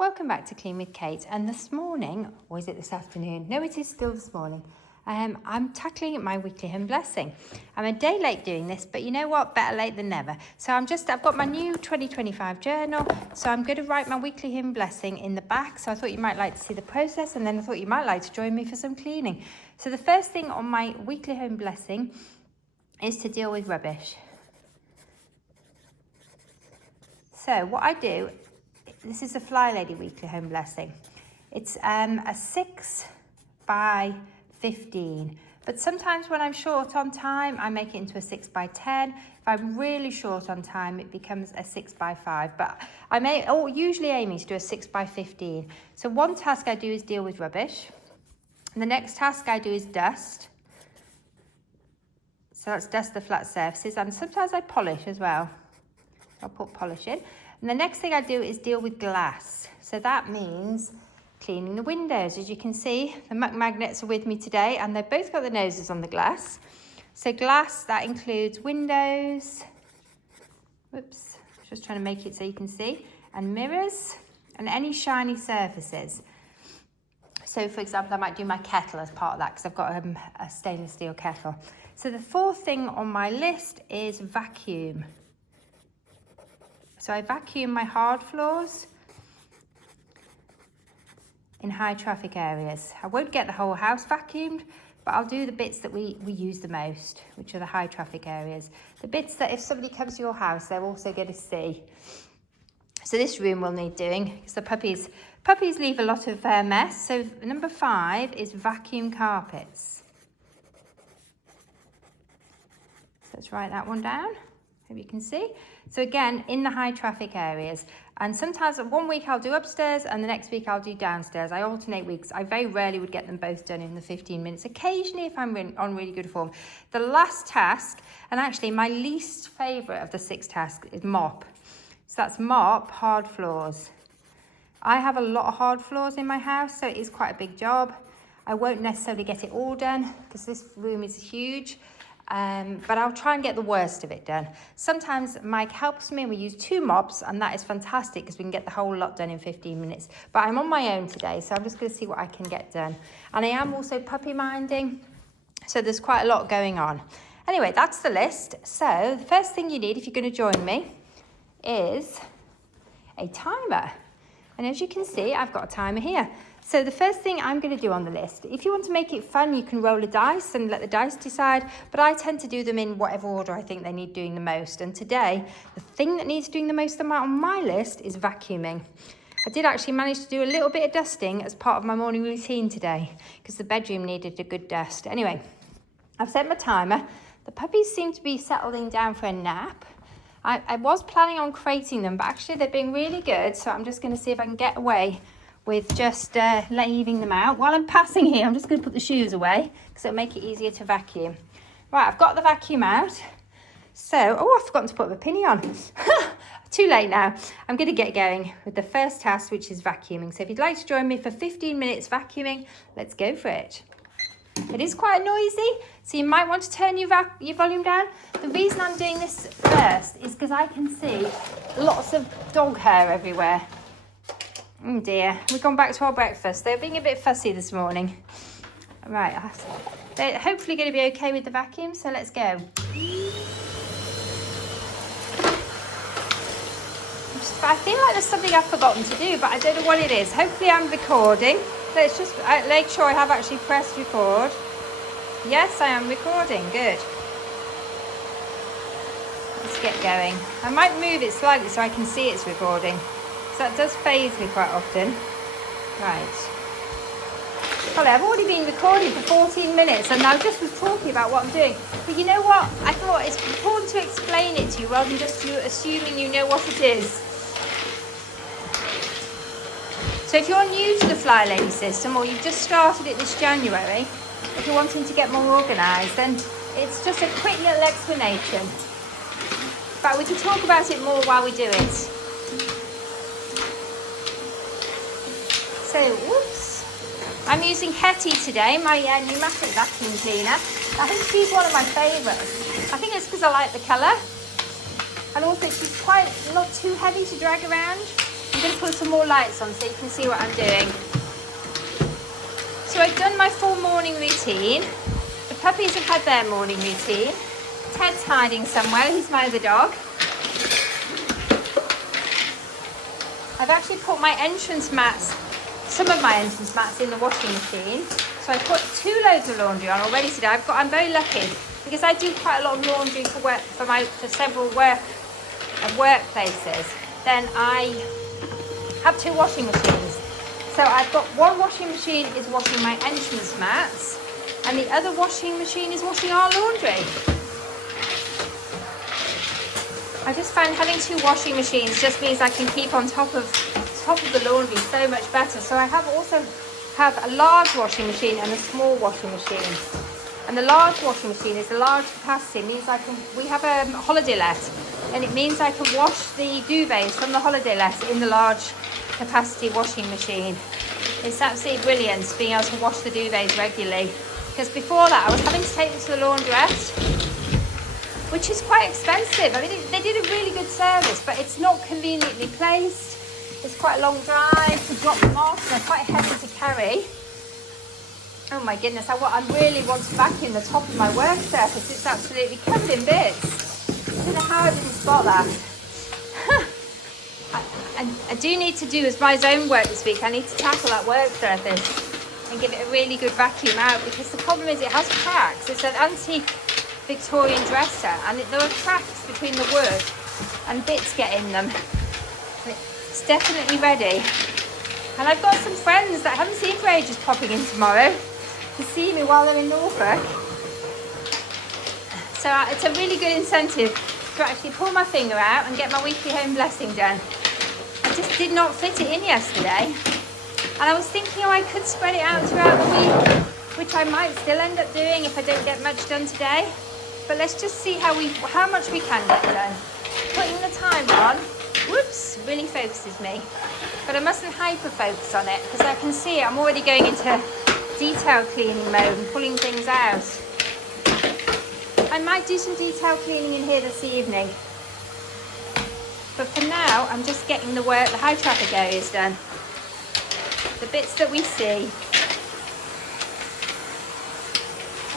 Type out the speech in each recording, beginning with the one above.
Welcome back to Clean with Kate, and this morning, or is it this afternoon? No, it is still this morning. I'm tackling my weekly home blessing. I'm a day late doing this, but you know what? Better late than never. So I've got my new 2025 journal, so I'm going to write my weekly home blessing in the back. So I thought you might like to see the process, and then I thought you might like to join me for some cleaning. So the first thing on my weekly home blessing is to deal with rubbish. So what I do, this is a Flylady weekly home blessing. It's a 6 by 15, but sometimes when I'm short on time, I make it into a 6 by 10. If I'm really short on time, it becomes a 6 by 5, but usually aiming to do a 6 by 15. So one task I do is deal with rubbish. And the next task I do is dust. So that's dust the flat surfaces, and sometimes I polish as well. I'll put polish in. And the next thing I do is deal with glass. So that means cleaning the windows. As you can see, the muck magnets are with me today, and they've both got the noses on the glass. So glass, that includes windows, whoops, just trying to make it so you can see, and mirrors, and any shiny surfaces. So for example, I might do my kettle as part of that because I've got a stainless steel kettle. So the fourth thing on my list is vacuum. So I vacuum my hard floors in high traffic areas. I won't get the whole house vacuumed, but I'll do the bits that we use the most, which are the high traffic areas. The bits that if somebody comes to your house, they're also going to see. So this room will need doing because the puppies leave a lot of mess. So number 5 is vacuum carpets. So let's write that one down. Hope you can see. So again, in the high traffic areas, and sometimes one week I'll do upstairs and the next week I'll do downstairs. I alternate weeks. I very rarely would get them both done in the 15 minutes. Occasionally, if I'm on really good form. The last task, and actually my least favourite of the 6 tasks, is mop. So that's mop hard floors. I have a lot of hard floors in my house, so it is quite a big job. I won't necessarily get it all done because this room is huge. But I'll try and get the worst of it done. Sometimes Mike helps me and we use 2 mops, and that is fantastic because we can get the whole lot done in 15 minutes. But I'm on my own today, so I'm just going to see what I can get done. And I am also puppy minding, so there's quite a lot going on. Anyway, that's the list. So the first thing you need if you're going to join me is a timer. And as you can see, I've got a timer here. So the first thing I'm going to do on the list, if you want to make it fun, you can roll a dice and let the dice decide, but I tend to do them in whatever order I think they need doing the most. And today, the thing that needs doing the most amount on my list is vacuuming. I did actually manage to do a little bit of dusting as part of my morning routine today because the bedroom needed a good dust. Anyway, I've set my timer. The puppies seem to be settling down for a nap. I was planning on crating them, but actually they've been really good, so I'm just going to see if I can get away with just leaving them out. While I'm passing here, I'm just going to put the shoes away because it'll make it easier to vacuum. Right, I've got the vacuum out. So, I've forgotten to put the pinny on. Too late now. I'm going to get going with the first task, which is vacuuming. So if you'd like to join me for 15 minutes vacuuming, let's go for it. It is quite noisy, so you might want to turn your volume down. The reason I'm doing this first is because I can see lots of dog hair everywhere. Oh dear, we've gone back to our breakfast. They're being a bit fussy this morning. Right, they're hopefully going to be okay with the vacuum, so let's go. I feel like there's something I've forgotten to do, but I don't know what it is. Hopefully I'm recording. Let's just make sure I have actually pressed record. Yes, I am recording. Good. Let's get going. I might move it slightly so I can see it's recording. So that does faze me quite often. Right. Well, I've already been recording for 14 minutes and I just was talking about what I'm doing. But you know what? I thought it's important to explain it to you rather than just you assuming you know what it is. So if you're new to the Flylady system or you've just started it this January, if you're wanting to get more organised, then it's just a quick little explanation. But we can talk about it more while we do it. So, whoops. I'm using Hetty today, my pneumatic vacuum cleaner. I think she's one of my favourites. I think it's because I like the colour. And also she's quite not too heavy to drag around. I'm going to put some more lights on so you can see what I'm doing. So I've done my full morning routine. The puppies have had their morning routine. Ted's hiding somewhere, he's my other dog. I've actually put my entrance mats, some of my entrance mats in the washing machine. So I put 2 loads of laundry on already today. I'm very lucky because I do quite a lot of laundry for work, for several workplaces. Then I have 2 washing machines. So I've got one washing machine is washing my entrance mats and the other washing machine is washing our laundry. I just find having 2 washing machines just means I can keep on top of the laundry so much better. So I also have a large washing machine and a small washing machine. And the large washing machine is a large capacity. It means we have a holiday let, and it means I can wash the duvets from the holiday let in the large capacity washing machine. It's absolutely brilliant being able to wash the duvets regularly. Because before that I was having to take them to the laundrette, which is quite expensive. I mean, they did a really good service, but it's not conveniently placed. It's quite a long drive to drop them off, and they're quite heavy to carry. Oh my goodness, I really want to vacuum the top of my work surface. It's absolutely covered in bits. I don't know how I didn't spot that. I do need to do as my own work this week. I need to tackle that work surface and give it a really good vacuum out, because the problem is it has cracks. It's an antique Victorian dresser, and there are cracks between the wood and bits get in them. It's definitely ready. And I've got some friends that I haven't seen for ages popping in tomorrow to see me while they're in Norfolk. So it's a really good incentive to actually pull my finger out and get my weekly home blessing done. I just did not fit it in yesterday. And I was thinking, I could spread it out throughout the week, which I might still end up doing if I don't get much done today. But let's just see how much we can get done. Putting the timer on, whoops, really focuses me. But I mustn't hyper focus on it, because I can see I'm already going into detail cleaning mode and pulling things out. I might do some detail cleaning in here this evening. But for now, I'm just getting the high traffic areas done. The bits that we see.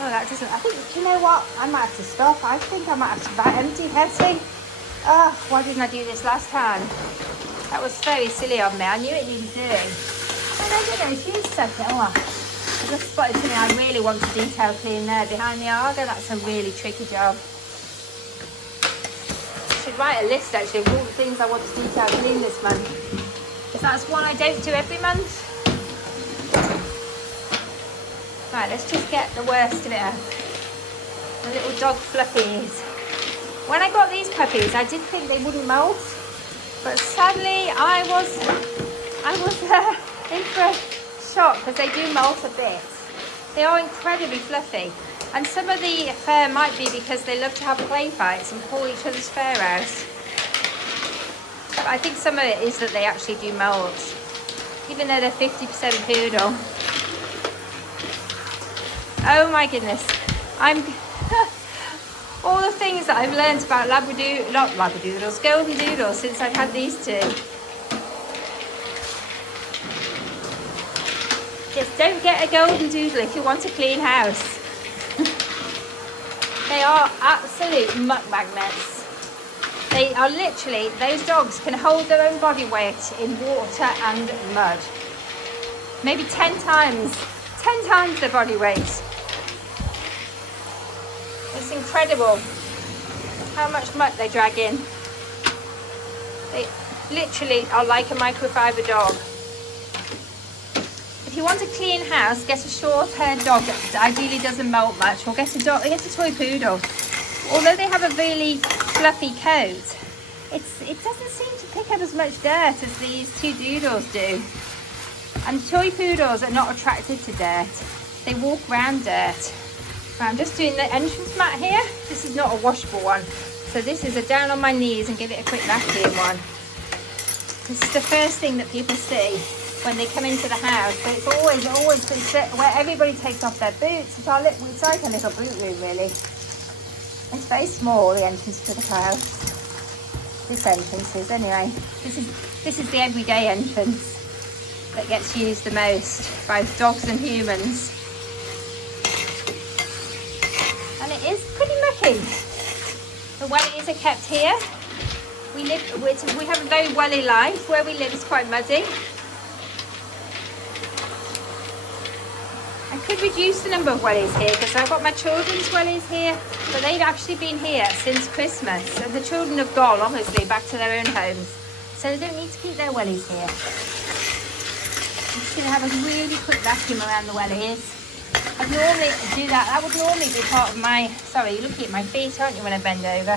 Oh, that doesn't, I think, do you know what? I might have to stop. I think I might have to empty heading. Oh, why didn't I do this last time? That was very silly of me. I knew it needed doing. And I don't know, she's second. Oh, I just spotted something I really want to detail clean there behind the Argo. That's a really tricky job. I should write a list actually of all the things I want to detail clean this month. Because that's one I don't do every month. Right, let's just get the worst of it out. The little dog fluffies. When I got these puppies, I did think they wouldn't molt, but sadly I was in for a shock, because they do molt a bit. They are incredibly fluffy, and some of the fur might be because they love to have play fights and pull each other's fur out. But I think some of it is that they actually do molt, even though they're 50% poodle. Oh my goodness, all the things that I've learned about golden doodles since I've had these 2. Just don't get a golden doodle if you want a clean house. They are absolute muck magnets. They are literally, those dogs can hold their own body weight in water and mud. Maybe 10 times their body weight. It's incredible how much muck they drag in. They literally are like a microfiber dog. If you want a clean house, get a short-haired dog that ideally doesn't molt much, or get a toy poodle. Although they have a really fluffy coat, it doesn't seem to pick up as much dirt as these 2 doodles do. And toy poodles are not attracted to dirt. They walk around dirt. Right, I'm just doing the entrance mat here. This is not a washable one. So this is a down on my knees and give it a quick vacuum one. This is the first thing that people see when they come into the house. So it's always where everybody takes off their boots. It's like a little boot room really. It's very small, the entrance to the house. this entrance is anyway. This is the everyday entrance that gets used the most by dogs and humans. And it is pretty mucky. The wellies are kept here. We have a very welly life. Where we live is quite muddy. I could reduce the number of wellies here because I've got my children's wellies here, but they've actually been here since Christmas. So the children have gone, obviously, back to their own homes. So they don't need to keep their wellies here. I'm just going to have a really quick vacuum around the wellies. I'd normally do that. That would normally be part of my... Sorry, you're looking at my feet, aren't you, when I bend over?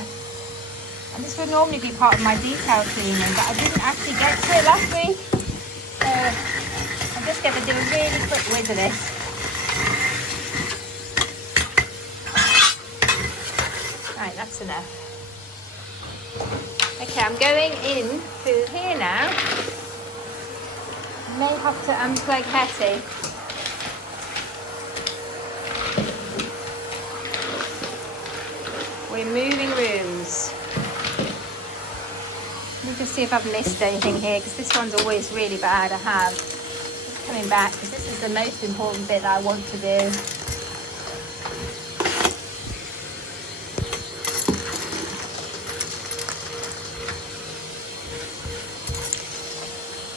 And this would normally be part of my detail cleaning, but I didn't actually get to it last week. So I'm just going to do a really quick whiz of this. Right, that's enough. Okay, I'm going in through here now. I may have to unplug Hetty. We're moving rooms. Let me just see if I've missed anything here, because this one's always really bad. I have. Just coming back, because this is the most important bit that I want to do.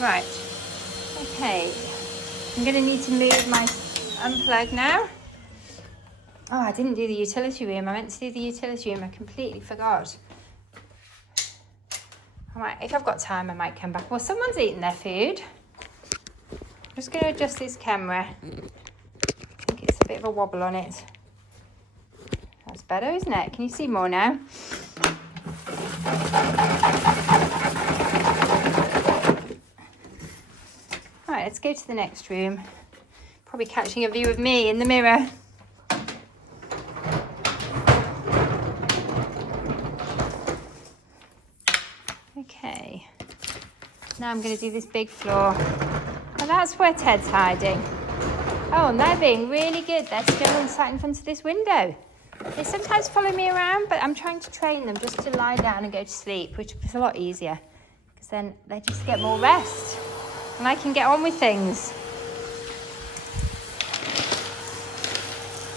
Right. Okay. I'm going to need to move my unplug now. Oh, I didn't do the utility room. I meant to do the utility room. I completely forgot. If I've got time, I might come back. Well, someone's eating their food. I'm just going to adjust this camera. I think it's a bit of a wobble on it. That's better, isn't it? Can you see more now? Right, let's go to the next room. Probably catching a view of me in the mirror. Okay, now I'm going to do this big floor. And that's where Ted's hiding. Oh, and they're being really good. They're still sat in front of this window. They sometimes follow me around, but I'm trying to train them just to lie down and go to sleep, which is a lot easier, because then they just get more rest and I can get on with things.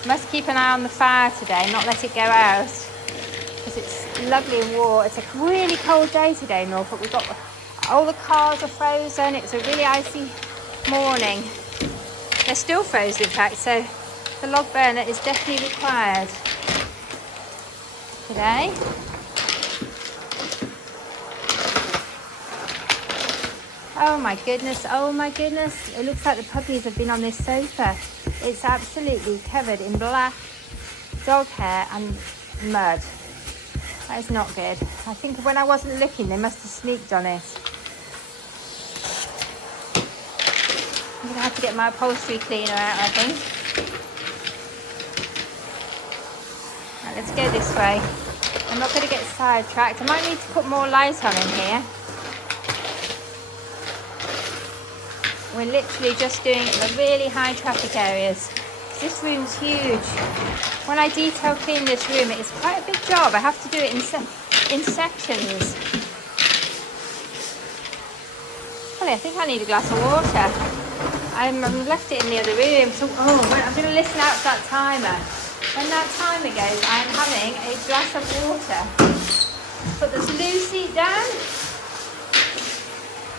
Must keep an eye on the fire today, not let it go out, because it's lovely and warm. It's a really cold day today in Norfolk. We've got all the cars are frozen. It's a really icy morning. They're still frozen, in fact, so the log burner is definitely required today. Oh my goodness, oh my goodness. It looks like the puppies have been on this sofa. It's absolutely covered in black dog hair and mud. That is not good. I think when I wasn't looking, they must have sneaked on it. I'm going to have to get my upholstery cleaner out, I think. Right, let's go this way. I'm not going to get sidetracked. I might need to put more light on in here. We're literally just doing the really high traffic areas. This room's huge. When I detail clean this room, it's quite a big job. I have to do it in sections. Well, I think I need a glass of water. I've left it in the other room. So, I'm going to listen out to that timer. When that timer goes, I'm having a glass of water. Put this loose seat down.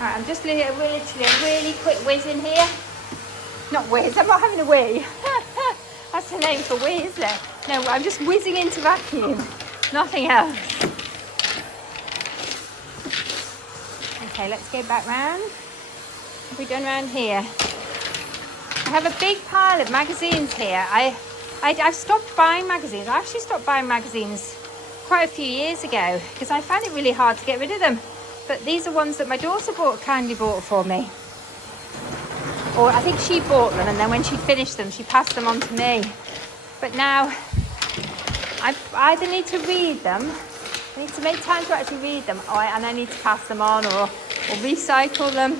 Right, I'm just literally a really quick whiz in here. Not whiz, I'm not having a wee. That's the name for wee, isn't it? No, I'm just whizzing into vacuum. Nothing else. Okay, let's go back round. Have we done round here? I have a big pile of magazines here. I've stopped buying magazines. I actually stopped buying magazines quite a few years ago because I found it really hard to get rid of them. But these are ones that my daughter kindly bought for me. Or I think she bought them, and then when she finished them, she passed them on to me. But now, I either need to read them, I need to make time to actually read them, and I need to pass them on or recycle them.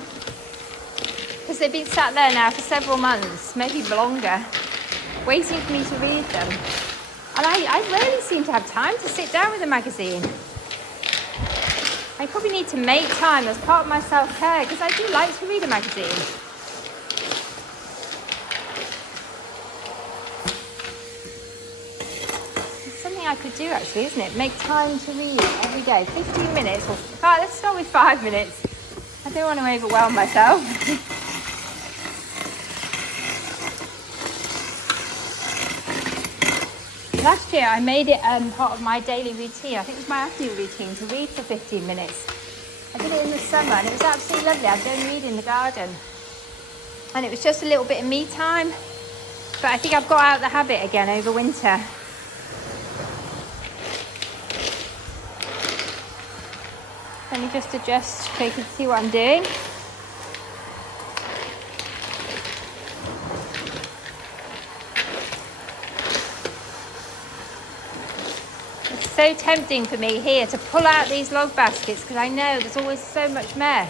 Because they've been sat there now for several months, maybe longer, waiting for me to read them. And I rarely seem to have time to sit down with a magazine. I probably need to make time as part of my self-care because I do like to read a magazine. It's something I could do actually, isn't it? Make time to read every day. 15 minutes, or let's start with 5 minutes. I don't want to overwhelm myself. Last year I made it part of my daily routine. I think it was my afternoon routine to read for 15 minutes. I did it in the summer and it was absolutely lovely. I'd go and read in the garden. And it was just a little bit of me time. But I think I've got out the habit again over winter. Let me just adjust so you can see what I'm doing. So tempting for me here to pull out these log baskets because I know there's always so much mess.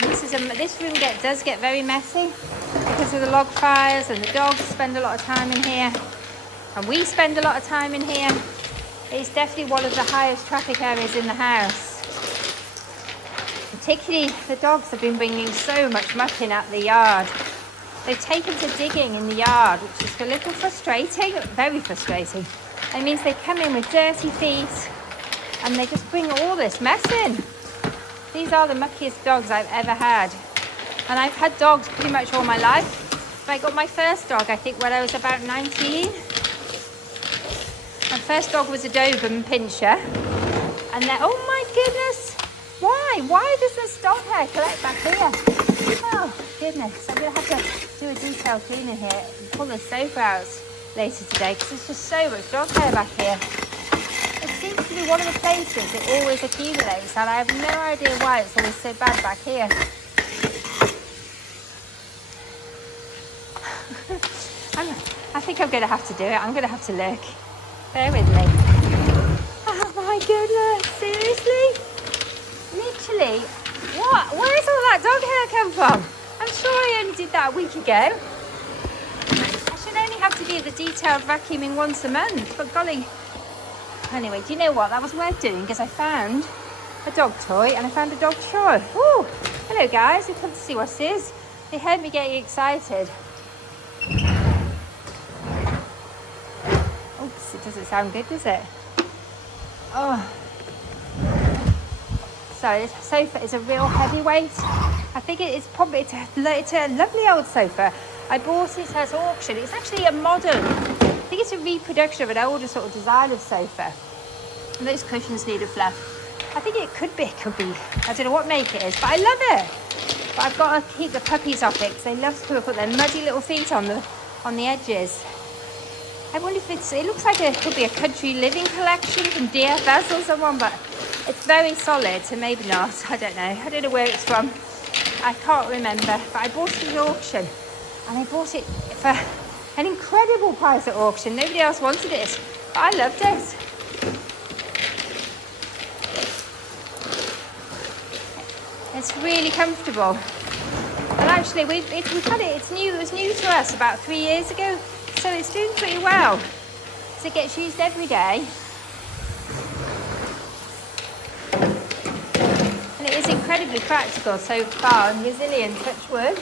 This room does get very messy because of the log fires, and the dogs spend a lot of time in here, and we spend a lot of time in here. It's definitely one of the highest traffic areas in the house. Particularly the dogs have been bringing so much muck in at the yard. They've taken to digging in the yard, which is a little frustrating, very frustrating. It means they come in with dirty feet and they just bring all this mess in. These are the muckiest dogs I've ever had. And I've had dogs pretty much all my life. I got my first dog, I think, when I was about 19. My first dog was a Doberman Pinscher. And then, oh my goodness, why? Why does this dog hair collect back here? Oh, goodness. I'm going to have to do a detailed clean in here and pull the sofa out later today because there's just so much dog hair back here. It seems to be one of the places it always accumulates, and I have no idea why it's always so bad back here. I think I'm going to have to do it. I'm going to have to look. Bear with me. Oh my goodness, seriously? Literally, what? Where does all that dog hair come from? I'm sure I only did that a week ago. Have to do the detailed vacuuming once a month, but golly. Anyway, do you know what? That was worth doing because I found a dog toy and I found a dog toy. Oh, hello guys, you've come to see what it is. They heard me getting excited. Oops, it doesn't sound good, does it? Oh. So this sofa is a real heavyweight. I think it's a lovely old sofa. I bought it at auction. It's actually a modern, I think it's a reproduction of an older sort of design of sofa. And those cushions need a fluff. I think it could be, I don't know what make it is, but I love it. But I've got to keep the puppies off it because they love to put their muddy little feet on the edges. I wonder if it looks like it could be a country living collection from DFS or someone, but it's very solid, so maybe not. I don't know. I don't know where it's from. I can't remember, but I bought it at auction. And I bought it for an incredible price at auction. Nobody else wanted it, but I loved it. It's really comfortable. And actually, we've had it. It's new. It was new to us about 3 years ago, so it's doing pretty well. So it gets used every day. And it is incredibly practical so far and resilient, touch wood.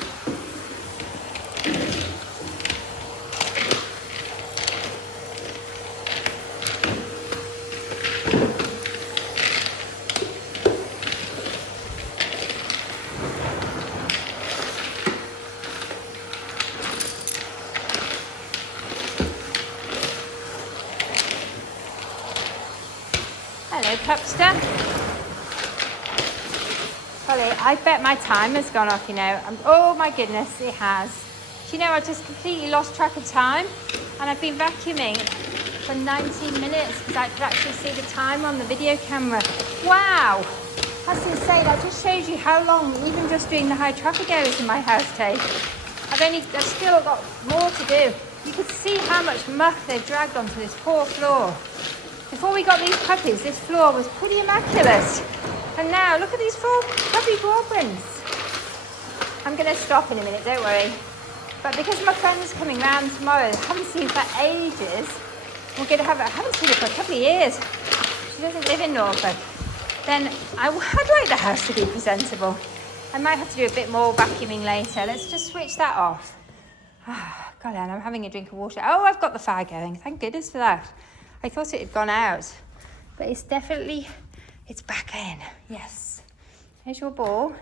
Hello, Pupster. Holly, I bet my timer's gone off, you know. Oh my goodness, it has. Do you know, I just completely lost track of time, and I've been vacuuming for 19 minutes because I could actually see the time on the video camera. Wow, that's insane. I just showed you how long even just doing the high traffic areas in my house take. I've still got more to do. You could see how much muck they've dragged onto this poor floor. Before we got these puppies, this floor was pretty immaculate. And now, look at these 4 puppy paw prints. I'm going to stop in a minute, don't worry. But because my friend's coming round tomorrow, I haven't seen her for ages. I haven't seen her for a couple of years. She doesn't live in Norfolk. then I'd like the house to be presentable. I might have to do a bit more vacuuming later. Let's just switch that off. God, I'm having a drink of water. Oh, I've got the fire going. Thank goodness for that. I thought it had gone out, but it's definitely, it's back in. Yes. Here's your ball.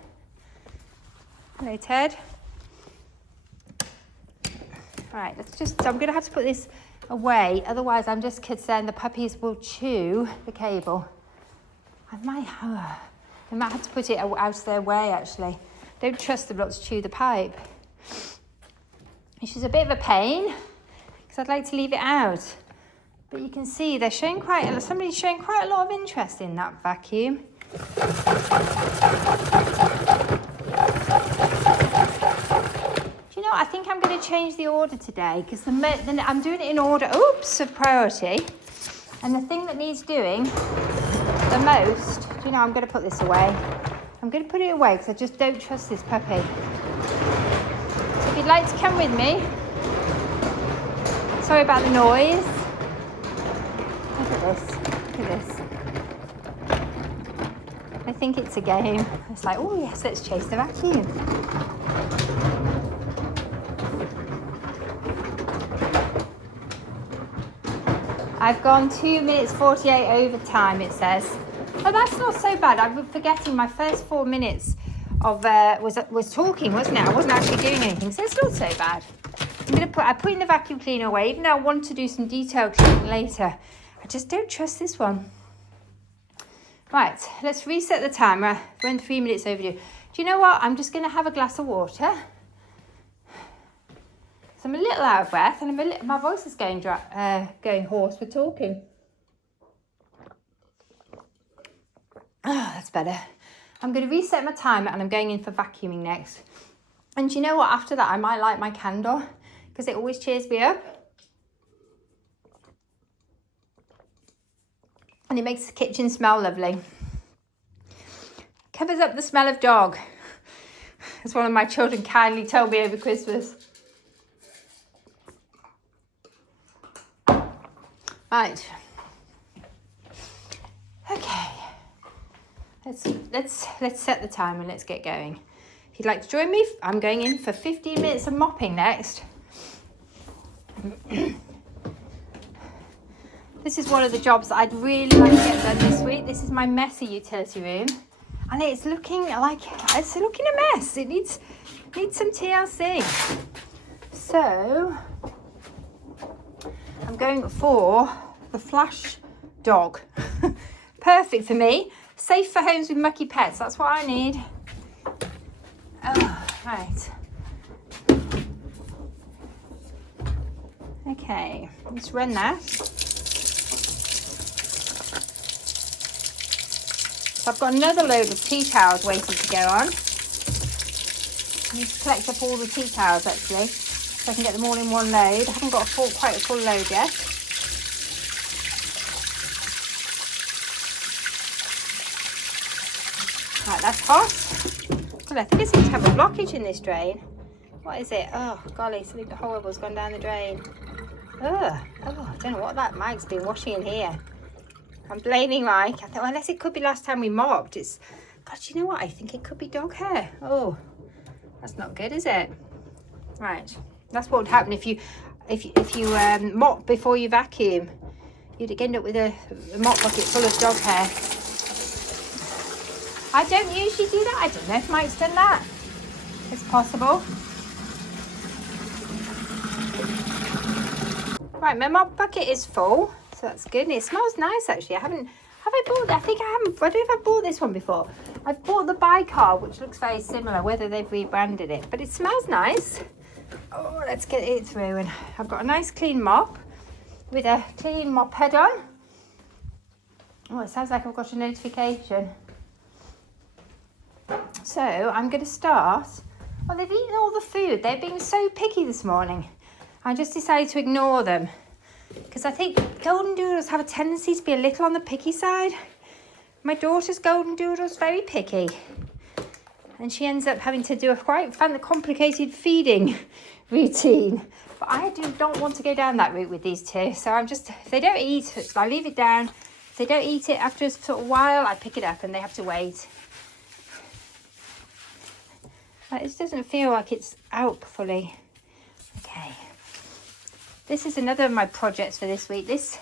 Hello, Ted. Right, I'm going to have to put this away. Otherwise, I'm just concerned the puppies will chew the cable. I might have to put it out of their way, actually. Don't trust them not to chew the pipe. Which is a bit of a pain, because I'd like to leave it out. But you can see they're showing somebody's showing quite a lot of interest in that vacuum. Do you know, I think I'm going to change the order today, because I'm doing it in order, of priority. And the thing that needs doing the most, do you know, I'm going to put this away. I'm going to put it away, because I just don't trust this puppy. So if you'd like to come with me, sorry about the noise. Look at this, look at this. I think it's a game. It's like, oh yes, let's chase the vacuum. I've gone 2 minutes 48 over time, it says. Oh, that's not so bad. I'm forgetting my first 4 minutes of was talking, wasn't it? I wasn't actually doing anything, so it's not so bad. I'm putting the vacuum cleaner away, even though I want to do some detail cleaning later. I just don't trust this one. Right, let's reset the timer. We're 3 minutes overdue. Do you know what? I'm just going to have a glass of water. So I'm a little out of breath, and my voice is going hoarse with talking. Oh, that's better. I'm going to reset my timer, and I'm going in for vacuuming next. And do you know what? After that, I might light my candle, because it always cheers me up. And it makes the kitchen smell lovely. Covers up the smell of dog, as one of my children kindly told me over Christmas. Right. Okay. Let's set the timer and let's get going. If you'd like to join me, I'm going in for 15 minutes of mopping next. This is one of the jobs that I'd really like to get done this week. This is my messy utility room, and it's looking a mess. It needs some TLC. So I'm going for the Flash dog. Perfect for me. Safe for homes with mucky pets. That's what I need. Oh, right. Okay, let's run that. So I've got another load of tea towels waiting to go on. I need to collect up all the tea towels actually, so I can get them all in one load. I haven't got quite a full load yet. Right, that's hot. Well, I think I seem to have a blockage in this drain. What is it? Oh, golly, something horrible's gone down the drain. Oh, I don't know what that Mike's been washing in here. I'm blaming Mike. I thought, unless it could be last time we mopped. God, you know what? I think it could be dog hair. Oh, that's not good, is it? Right, that's what would happen if you mop before you vacuum. You'd end up with a mop bucket full of dog hair. I don't usually do that. I don't know if Mike's done that. It's possible. Right, my mop bucket is full. So that's good, and it smells nice actually. Have I bought that? I think I haven't. I don't know if I've bought this one before. I've bought the Bicar, which looks very similar, whether they've rebranded it, but it smells nice. Oh, let's get it through, and I've got a nice clean mop with a clean mop head on. Oh, it sounds like I've got a notification. So I'm going to start. Oh, they've eaten all the food. They're being so picky this morning. I just decided to ignore them, because I think golden doodles have a tendency to be a little on the picky side. My daughter's golden doodle's very picky, and she ends up having to do a quite complicated feeding routine. But I do not want to go down that route with these two. So if they don't eat, I leave it down. If they don't eat it after a sort of while, I pick it up and they have to wait. It doesn't feel like it's out fully. Okay. This is another of my projects for this week. This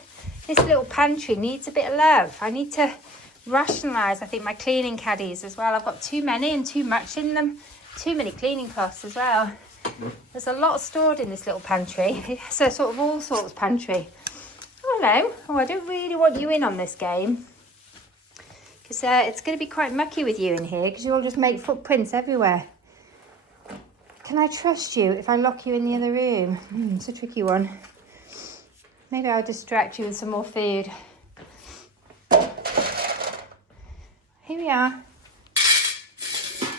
little pantry needs a bit of love. I need to rationalise, I think, my cleaning caddies as well. I've got too many and too much in them. Too many cleaning cloths as well. There's a lot stored in this little pantry. It's a sort of all sorts pantry. Oh, hello. Oh, I don't really want you in on this game. Because it's going to be quite mucky with you in here because you'll just make footprints everywhere. Can I trust you if I lock you in the other room? It's a tricky one. Maybe I'll distract you with some more food. Here we are.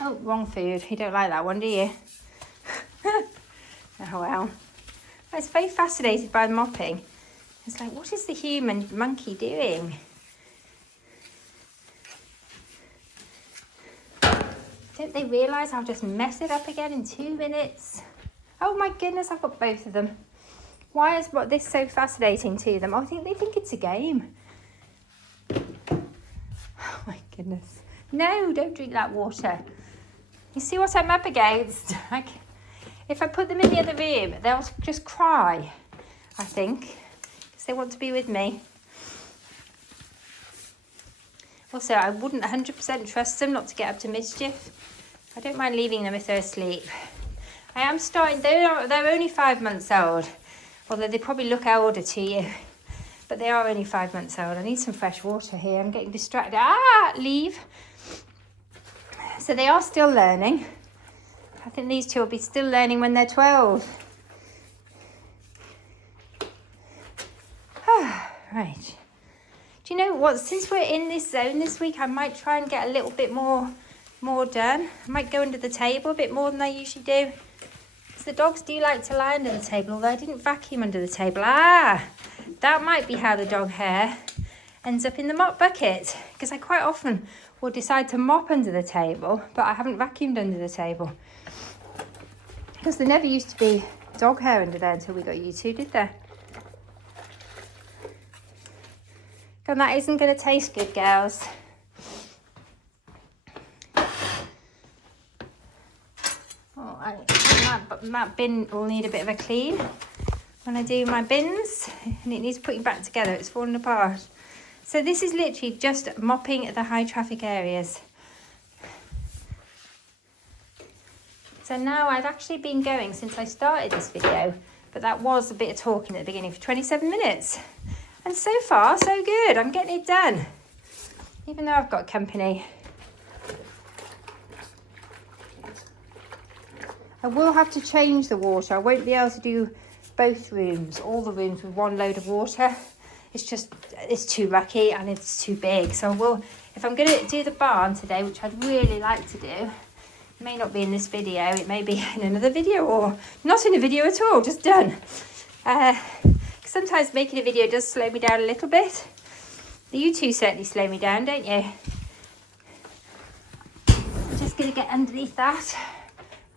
Oh, wrong food. You don't like that one, do you? Oh, well. I was very fascinated by mopping. It's like, what is the human monkey doing? Don't they realise I'll just mess it up again in 2 minutes? Oh my goodness, I've got both of them. Why is this so fascinating to them? I think they think it's a game. Oh my goodness. No, don't drink that water. You see what I'm up against? Like, if I put them in the other room, they'll just cry, I think, because they want to be with me. Also, I wouldn't 100% trust them not to get up to mischief. I don't mind leaving them if they're asleep. I am starting, they're only 5 months old, although they probably look older to you, but they are only 5 months old. I need some fresh water here. I'm getting distracted. Leave. So they are still learning. I think these two will be still learning when they're 12. Right. Do you know what? Since we're in this zone this week, I might try and get a little bit more done. I might go under the table a bit more than I usually do. Because the dogs do like to lie under the table, although I didn't vacuum under the table. That might be how the dog hair ends up in the mop bucket. Because I quite often will decide to mop under the table, but I haven't vacuumed under the table. Because there never used to be dog hair under there until we got you two, did there? God, that isn't going to taste good, girls. That bin will need a bit of a clean when I do my bins, and it needs putting back together. It's falling apart. So this is literally just mopping the high traffic areas. So now I've actually been going since I started this video, but that was a bit of talking at the beginning for 27 minutes. And so far, so good. I'm getting it done, even though I've got company. I will have to change the water. I won't be able to do both rooms, all the rooms with one load of water. It's too mucky and it's too big. So I will, if I'm going to do the barn today, which I'd really like to do, it may not be in this video, it may be in another video or not in a video at all, just done. Sometimes making a video does slow me down a little bit. You two certainly slow me down, don't you? I'm just going to get underneath that.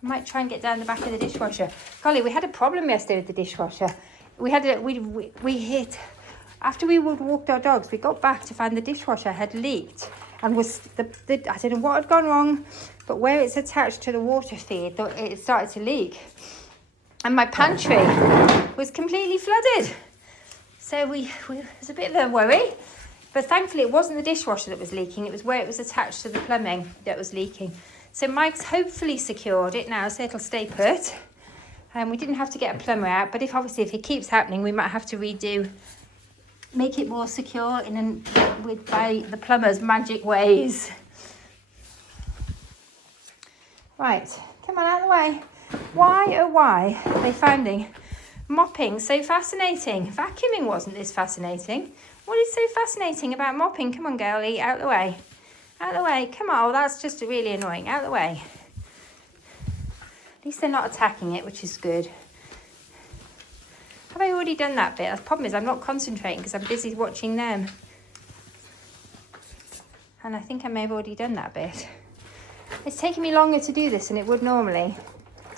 I might try and get down the back of the dishwasher. Golly, we had a problem yesterday with the dishwasher. We hit, after we walked our dogs, we got back to find the dishwasher had leaked and was, I don't know what had gone wrong, but where it's attached to the water feed, it started to leak. And my pantry was completely flooded. So it was a bit of a worry, but thankfully it wasn't the dishwasher that was leaking, it was where it was attached to the plumbing that was leaking. So Mike's hopefully secured it now, so it'll stay put. And we didn't have to get a plumber out, but if it keeps happening, we might have to make it more secure by the plumber's magic ways. Right, come on, out of the way. Why, oh why, are they finding mopping so fascinating? Vacuuming wasn't this fascinating. What is so fascinating about mopping? Come on, girlie, out of the way. Out of the way, come on. Oh, that's just really annoying. Out of the way. At least they're not attacking it, which is good. Have I already done that bit? The problem is I'm not concentrating because I'm busy watching them. And I think I may have already done that bit. It's taking me longer to do this than it would normally.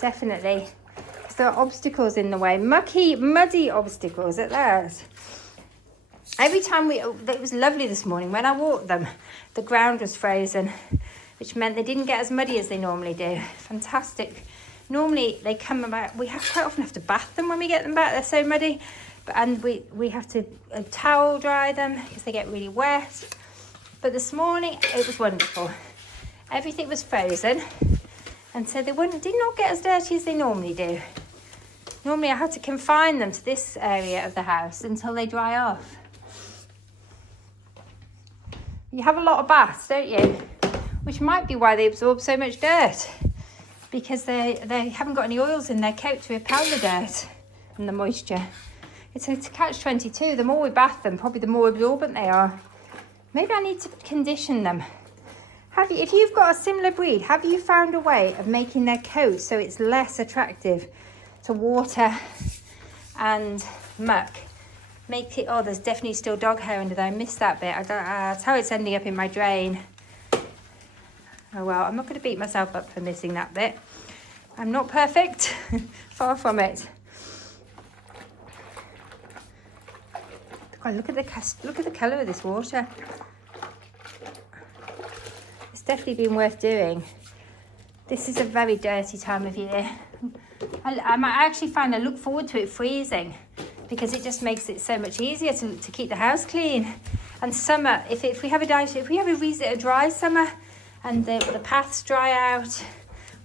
Definitely. Because there are obstacles in the way. Muddy obstacles at that. every time it was lovely this morning. When I walked them, the ground was frozen, which meant they didn't get as muddy as they normally do. Fantastic. Normally they come about, we quite often have to bath them when we get them back. They're so muddy. And we have to towel dry them because they get really wet. But this morning it was wonderful. Everything was frozen, and so they did not get as dirty as they normally do. Normally I have to confine them to this area of the house until they dry off. You have a lot of baths, don't you? Which might be why they absorb so much dirt, because they haven't got any oils in their coat to repel the dirt and the moisture. It's a catch-22. The more we bath them, probably the more absorbent they are. Maybe I need to condition them. If you've got a similar breed, have you found a way of making their coat so it's less attractive to water and muck? Make it, oh, there's definitely still dog hair under there. I missed that bit. That's how it's ending up in my drain. Oh well, I'm not going to beat myself up for missing that bit. I'm not perfect. Far from it. God, look at the colour of this water. It's definitely been worth doing. This is a very dirty time of year. I might actually find I look forward to it freezing, because it just makes it so much easier to keep the house clean. And summer, if we have a dry summer and the paths dry out,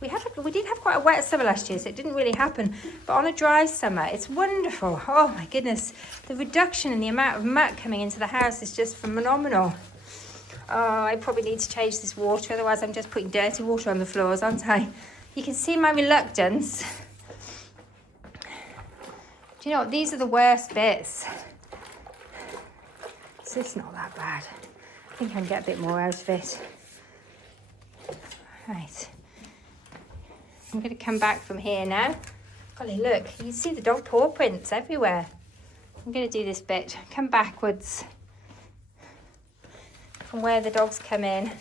we did have quite a wet summer last year, so it didn't really happen. But on a dry summer, it's wonderful. Oh my goodness, the reduction in the amount of muck coming into the house is just phenomenal. Oh, I probably need to change this water, otherwise I'm just putting dirty water on the floors, aren't I? You can see my reluctance. Do you know what? These are the worst bits. So it's not that bad. I think I can get a bit more out of it. Right. I'm going to come back from here now. Golly, look, you see the dog paw prints everywhere. I'm going to do this bit. Come backwards from where the dogs come in.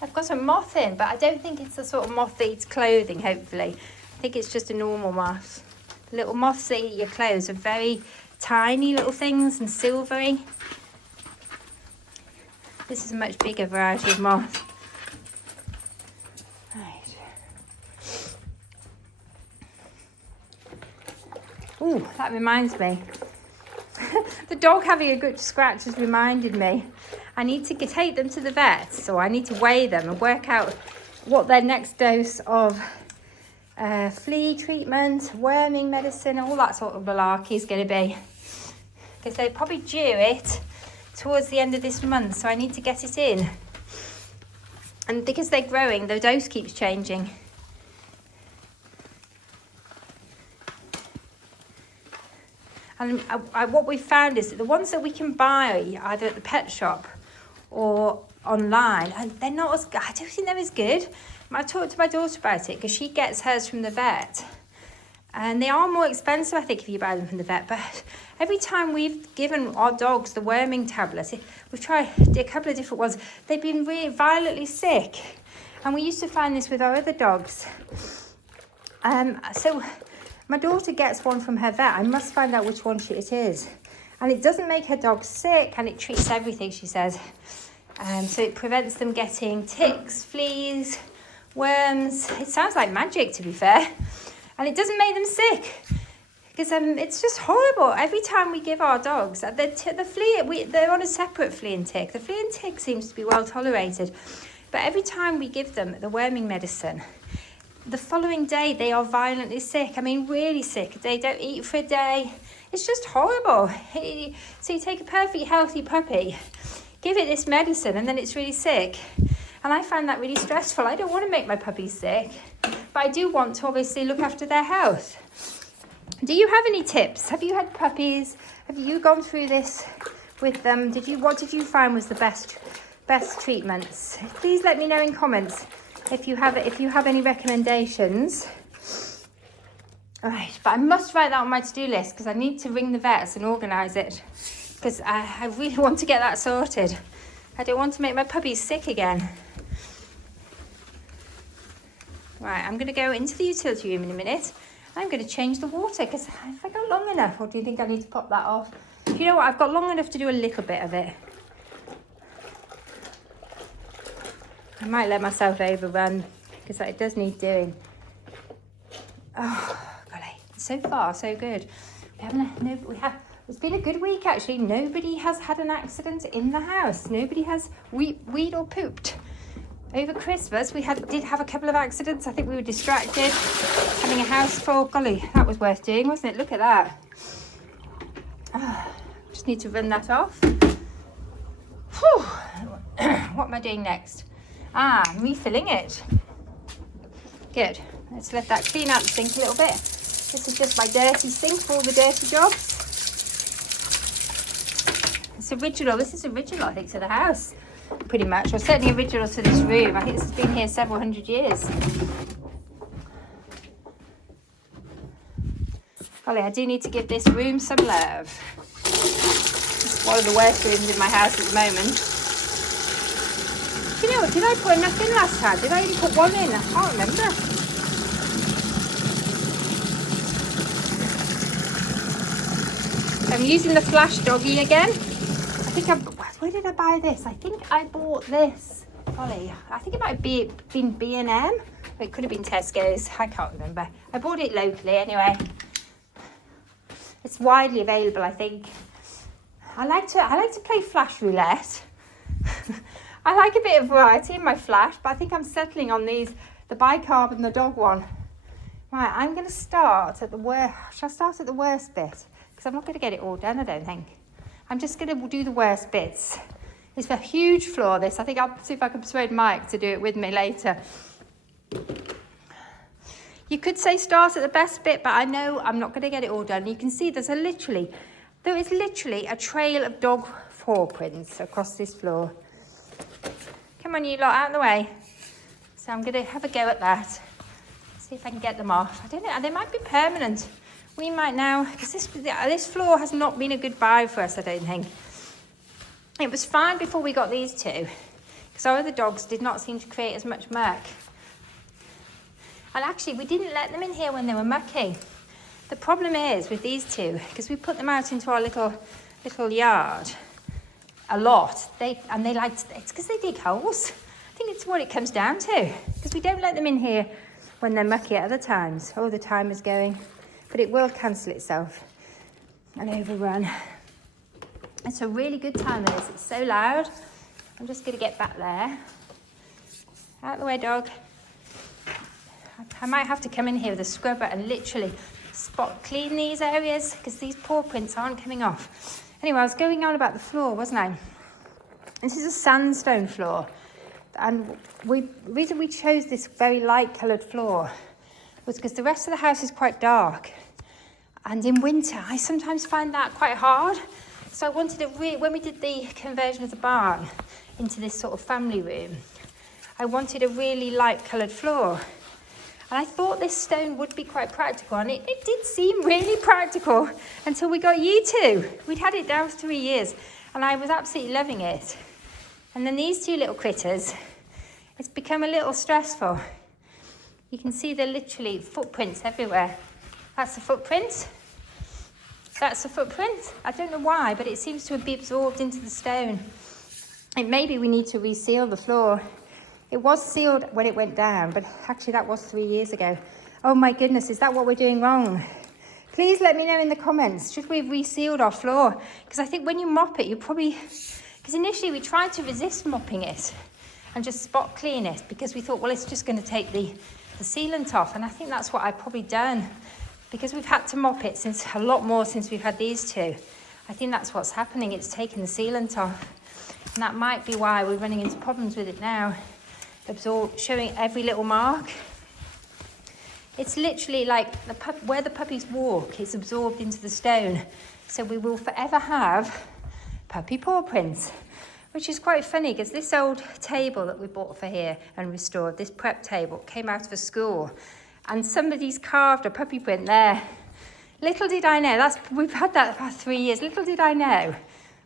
I've got a moth in, but I don't think it's the sort of moth that eats clothing, hopefully. I think it's just a normal moth. The little moths that eat your clothes are very tiny little things and silvery. This is a much bigger variety of moth. Right. Ooh, that reminds me. The dog having a good scratch has reminded me. I need to take them to the vet, so I need to weigh them and work out what their next dose of flea treatment, worming medicine, all that sort of malarkey is going to be. Because they're probably due it towards the end of this month, so I need to get it in. And because they're growing, the dose keeps changing. And what we've found is that the ones that we can buy either at the pet shop or online, and they're not as, I don't think they're as good. I talked to my daughter about it because she gets hers from the vet. And they are more expensive, I think, if you buy them from the vet. But every time we've given our dogs the worming tablet, we've tried a couple of different ones, they've been really violently sick. And we used to find this with our other dogs. So my daughter gets one from her vet. I must find out which one it is. And it doesn't make her dog sick, and it treats everything, she says. So it prevents them getting ticks, fleas, worms. It sounds like magic, to be fair. And it doesn't make them sick, because it's just horrible. Every time we give our dogs, they're on a separate flea and tick. The flea and tick seems to be well tolerated. But every time we give them the worming medicine, the following day they are violently sick. I mean, really sick. They don't eat for a day. It's just horrible. So you take a perfectly healthy puppy, give it this medicine, and then it's really sick. And I find that really stressful. I don't want to make my puppies sick, but I do want to obviously look after their health. Do you have any tips? Have you had puppies? Have you gone through this with them? What did you find was the best treatments? Please let me know in comments if you have any recommendations. All right, but I must write that on my to-do list, because I need to ring the vets and organise it, because I really want to get that sorted. I don't want to make my puppies sick again. Right, I'm going to go into the utility room in a minute. I'm going to change the water because have I got long enough, or do you think I need to pop that off? You know what, I've got long enough to do a little bit of it. I might let myself overrun because it does need doing. Oh, golly, so far so good. It's been a good week actually. Nobody has had an accident in the house. Nobody has weed or pooped. Over Christmas, we did have a couple of accidents. I think we were distracted, having a house full. Golly, that was worth doing, wasn't it? Look at that. Just need to run that off. Whew. What am I doing next? I'm refilling it. Good. Let's let that clean out the sink a little bit. This is just my dirty sink for all the dirty jobs. It's original. This is original, I think, to the house. Pretty much, or certainly original to this room. I think this has been here several hundred years. Golly, I do need to give this room some love. It's one of the worst rooms in my house at the moment. You know, did I put enough in last time? Did I only put one in? I can't remember. I'm using the Flash doggy again. Where did I buy this? I think I bought this. Golly, I think it might have been B&M. It could have been Tesco's. I can't remember. I bought it locally anyway. It's widely available, I think. I like to play Flash roulette. I like a bit of variety in my Flash, but I think I'm settling on these, the bicarb and the dog one. Right, I'm going to start at the worst. Shall I start at the worst bit? Because I'm not going to get it all done, I don't think. I'm just going to do the worst bits. It's a huge floor, this. I think I'll see if I can persuade Mike to do it with me later. You could say start at the best bit, but I know I'm not going to get it all done. You can see there is literally a trail of dog paw prints across this floor. Come on, you lot, out of the way. So I'm going to have a go at that. See if I can get them off. I don't know, they might be permanent. We might now, because this floor has not been a good buy for us, I don't think. It was fine before we got these two, because our other dogs did not seem to create as much muck. And actually, we didn't let them in here when they were mucky. The problem is with these two, because we put them out into our little yard a lot. It's because they dig holes. I think it's what it comes down to, because we don't let them in here when they're mucky at other times. Oh, the time is going. But it will cancel itself and overrun. It's a really good time, this. It's so loud. I'm just going to get back there. Out of the way, dog. I might have to come in here with a scrubber and literally spot clean these areas because these paw prints aren't coming off. Anyway, I was going on about the floor, wasn't I? This is a sandstone floor. And the reason we chose this very light coloured floor was because the rest of the house is quite dark. And in winter, I sometimes find that quite hard. So I wanted when we did the conversion of the barn into this sort of family room, I wanted a really light coloured floor. And I thought this stone would be quite practical, and it did seem really practical until we got you two. We'd had it down for 3 years, and I was absolutely loving it. And then these two little critters, it's become a little stressful. You can see they're literally footprints everywhere. That's a footprint. That's a footprint. I don't know why, but it seems to be absorbed into the stone. And maybe we need to reseal the floor. It was sealed when it went down, but actually that was 3 years ago. Oh my goodness, is that what we're doing wrong? Please let me know in the comments. Should we have resealed our floor? Because I think when you mop it, because initially we tried to resist mopping it and just spot clean it because we thought, well, it's just going to take the sealant off. And I think that's what I've probably done. Because we've had to mop it a lot more since we've had these two. I think that's what's happening. It's taken the sealant off. And that might be why we're running into problems with it now. Showing every little mark. It's literally like where the puppies walk, it's absorbed into the stone. So we will forever have puppy paw prints, which is quite funny because this old table that we bought for here and restored, this prep table, came out of a school. And somebody's carved a puppy print there. Little did I know, we've had that for 3 years. Little did I know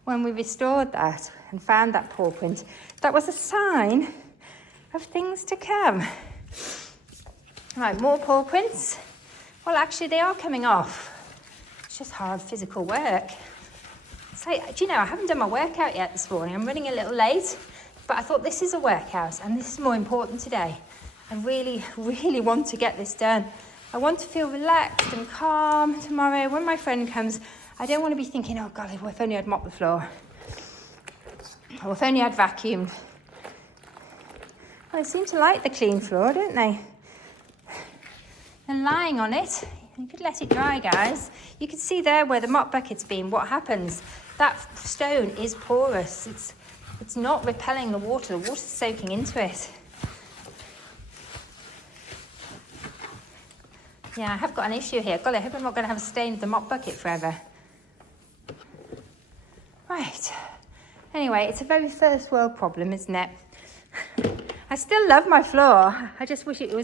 when we restored that and found that paw print, that was a sign of things to come. Right, more paw prints. Well, actually, they are coming off. It's just hard physical work. So, do you know, I haven't done my workout yet this morning. I'm running a little late, but I thought this is a workout and this is more important today. I really, really want to get this done. I want to feel relaxed and calm tomorrow. When my friend comes, I don't want to be thinking, oh God, if only I'd mopped the floor. Or if only I'd vacuumed. Well, they seem to like the clean floor, don't they? And lying on it, you could let it dry, guys. You can see there where the mop bucket's been. What happens? That stone is porous. It's not repelling the water. The water's soaking into it. Yeah, I have got an issue here. God, I hope I'm not going to have a stain of the mop bucket forever. Right. Anyway, it's a very first world problem, isn't it? I still love my floor. I just wish it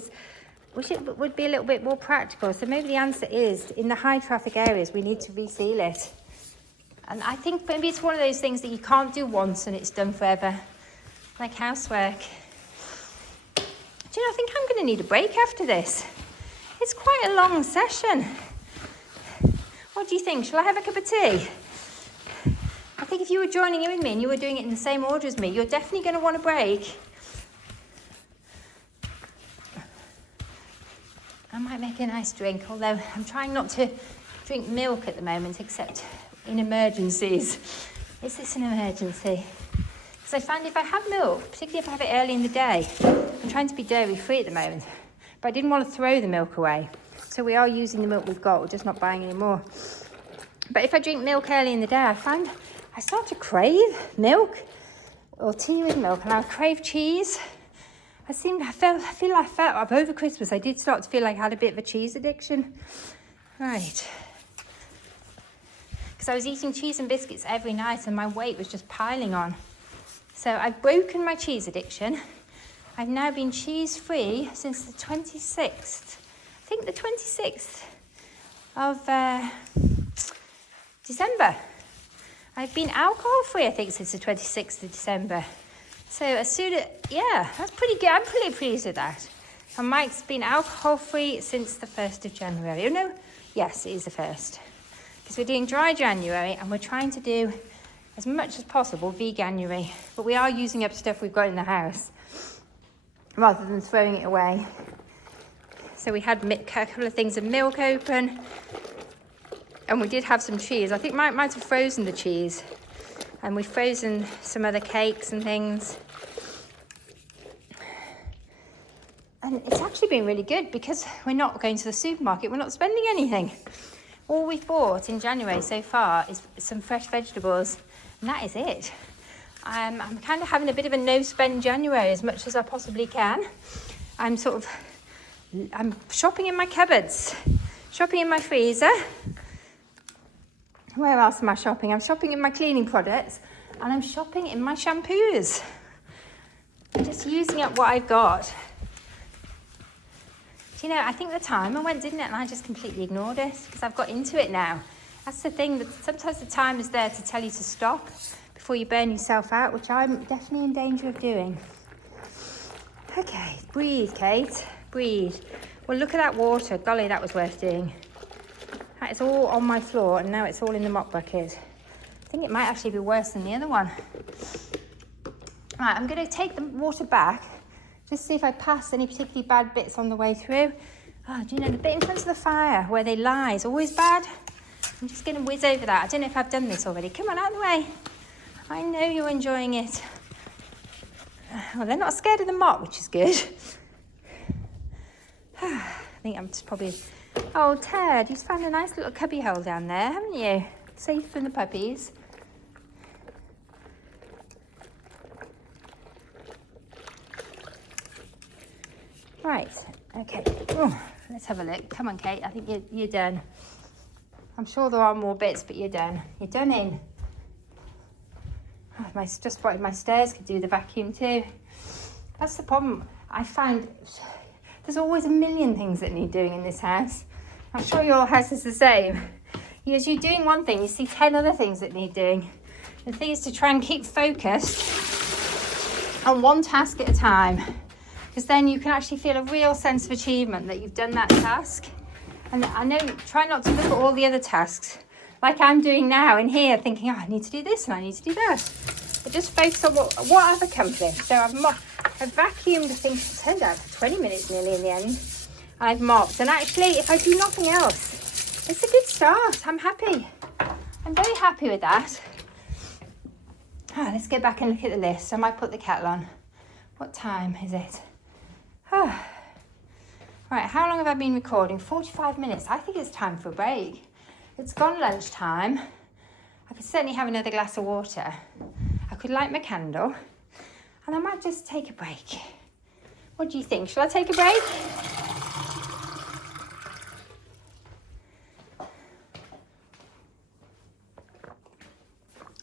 would be a little bit more practical. So maybe the answer is, in the high traffic areas, we need to reseal it. And I think maybe it's one of those things that you can't do once and it's done forever. Like housework. Do you know, I think I'm going to need a break after this. It's quite a long session. What do you think? Shall I have a cup of tea? I think if you were joining in with me and you were doing it in the same order as me, you're definitely going to want a break. I might make a nice drink, although I'm trying not to drink milk at the moment, except in emergencies. Is this an emergency? Because I find if I have milk, particularly if I have it early in the day, I'm trying to be dairy free at the moment, but I didn't want to throw the milk away. So we are using the milk we've got, we're just not buying any more. But if I drink milk early in the day, I find I start to crave milk or tea with milk, and I crave cheese. I feel like over Christmas, I did start to feel like I had a bit of a cheese addiction. Right. Because I was eating cheese and biscuits every night and my weight was just piling on. So I've broken my cheese addiction. I've now been cheese-free since the 26th. I think the 26th of December. I've been alcohol-free, I think, since the 26th of December. So as soon as, yeah, that's pretty good. I'm pretty pleased with that. And Mike's been alcohol-free since the 1st of January. Oh no, yes, it is the 1st. Because we're doing dry January and we're trying to do as much as possible veganuary. But we are using up stuff we've got in the house rather than throwing it away. So we had a couple of things of milk open. And we did have some cheese. I think Mike might have frozen the cheese. And we've frozen some other cakes and things. And it's actually been really good because we're not going to the supermarket. We're not spending anything. All we've bought in January so far is some fresh vegetables. And that is it. I'm kind of having a bit of a no-spend January as much as I possibly can. I'm shopping in my cupboards. Shopping in my freezer. Where else am I shopping? I'm shopping in my cleaning products and I'm shopping in my shampoos. I'm just using up what I've got. Do you know, I think the timer went, didn't it? And I just completely ignored it because I've got into it now. That's the thing, that sometimes the time is there to tell you to stop before you burn yourself out, which I'm definitely in danger of doing. Okay, breathe, Kate, breathe. Well, look at that water. Golly, that was worth doing. It's all on my floor and now it's all in the mop bucket. I think it might actually be worse than the other one. Right, I'm going to take the water back, just see if I passed any particularly bad bits on the way through. Oh, do you know, the bit in front of the fire where they lie is always bad. I'm just going to whiz over that. I don't know if I've done this already. Come on, out of the way. I know you're enjoying it. Well, they're not scared of the mop, which is good. I think I'm just probably... Oh, Ted, you've found a nice little cubby hole down there, haven't you? Safe from the puppies. Right, okay. Oh, let's have a look. Come on, Kate, I think you're done. I'm sure there are more bits, but you're done. You're done in. Oh, I just spotted my stairs could do the vacuum too. That's the problem. I find there's always a million things that need doing in this house. I'm sure your house is the same. As you're doing one thing, you see 10 other things that need doing. The thing is to try and keep focused on one task at a time. because then you can actually feel a real sense of achievement that you've done that task. And I know, try not to look at all the other tasks like I'm doing now in here, thinking, oh, I need to do this and I need to do that. But just focus on what I've accomplished. So I've vacuumed, I think it turned out for 20 minutes nearly in the end. I've mopped, and actually, if I do nothing else, it's a good start. I'm happy. I'm very happy with that. Let's go back and look at the list. I might put the kettle on. What time is it? Right, how long have I been recording? 45 minutes. I think it's time for a break. It's gone lunchtime. I could certainly have another glass of water. I could light my candle, and I might just take a break. What do you think? Shall I take a break?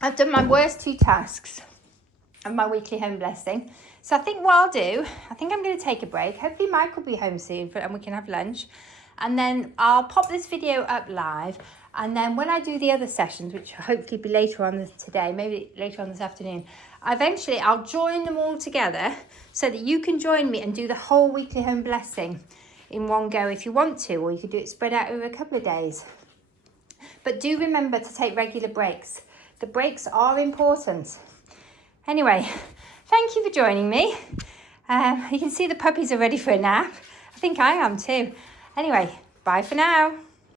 I've done my worst 2 tasks of my weekly home blessing. So I think what I'll do, I think I'm going to take a break. Hopefully Mike will be home soon and we can have lunch. And then I'll pop this video up live. And then when I do the other sessions, which will hopefully be later on today, maybe later on this afternoon, eventually I'll join them all together so that you can join me and do the whole weekly home blessing in one go if you want to, or you could do it spread out over a couple of days. But do remember to take regular breaks. The breaks are important. Anyway, thank you for joining me. You can see the puppies are ready for a nap. I think I am too. Anyway, bye for now.